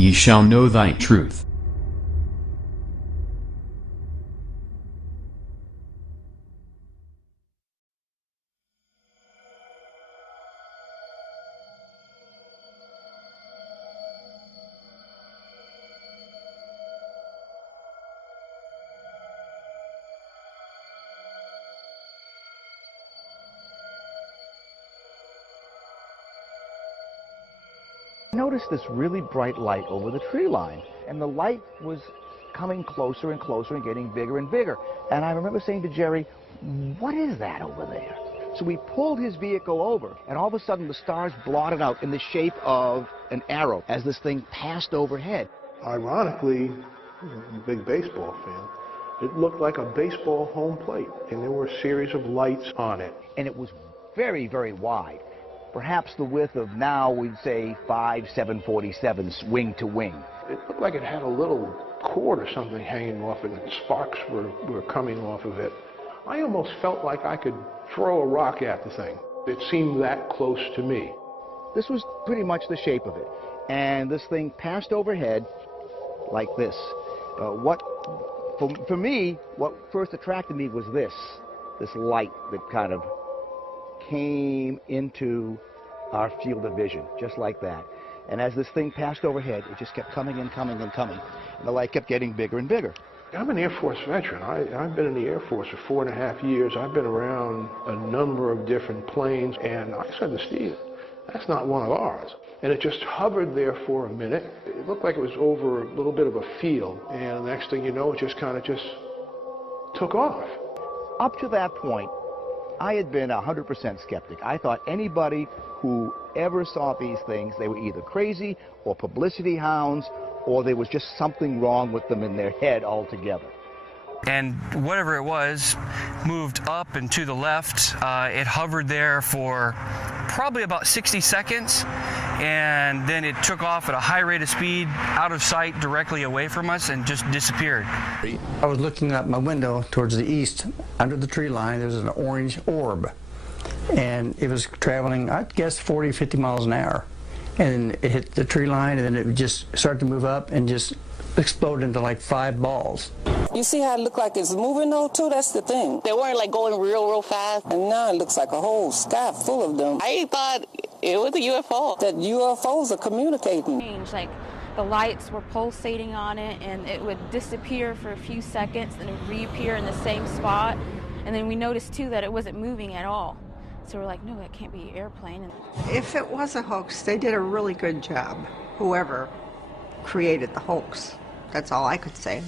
ye shall know thy truth. I noticed this really bright light over the tree line, and the light was coming closer and closer and getting bigger and bigger. And I remember saying to Jerry, what is that over there? So we pulled his vehicle over, and all of a sudden the stars blotted out in the shape of an arrow as this thing passed overhead. Ironically, I'm a big baseball fan, it looked like a baseball home plate, and there were a series of lights on it. And it was very, very wide. Perhaps the width of now, we'd say 5 747s wing to wing. It looked like it had a little cord or something hanging off it, and sparks were coming off of it. I almost felt like I could throw a rock at the thing. It seemed that close to me. This was pretty much the shape of it. And this thing passed overhead like this. For me, what first attracted me was this light that kind of came into our field of vision, just like that. And as this thing passed overhead, it just kept coming and coming and coming. And the light kept getting bigger and bigger. I'm an Air Force veteran. I've been in the Air Force for 4.5 years. I've been around a number of different planes, and I said to Steve, that's not one of ours. And it just hovered there for a minute. It looked like it was over a little bit of a field, and the next thing you know, it just kind of took off. Up to that point, I had been 100% skeptic. I thought anybody who ever saw these things, they were either crazy or publicity hounds, or there was just something wrong with them in their head altogether. And whatever it was moved up and to the left. It hovered there for probably about 60 seconds, and then it took off at a high rate of speed, out of sight, directly away from us, and just disappeared. I was looking out my window towards the east. Under the tree line, there was an orange orb, and it was traveling, I'd guess, 40, 50 miles an hour. And it hit the tree line, and then it would just start to move up and just explode into like 5 balls. You see how it looked like it's moving though too? That's the thing. They weren't like going real fast, and now it looks like a whole sky full of them. I thought it was a UFO. That UFOs are communicating. Like the lights were pulsating on it, and it would disappear for a few seconds and it would reappear in the same spot. And then we noticed too that it wasn't moving at all. So we're like, no, that can't be an airplane. If it was a hoax, they did a really good job, whoever created the hoax. That's all I could say.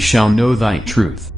shall know thy truth,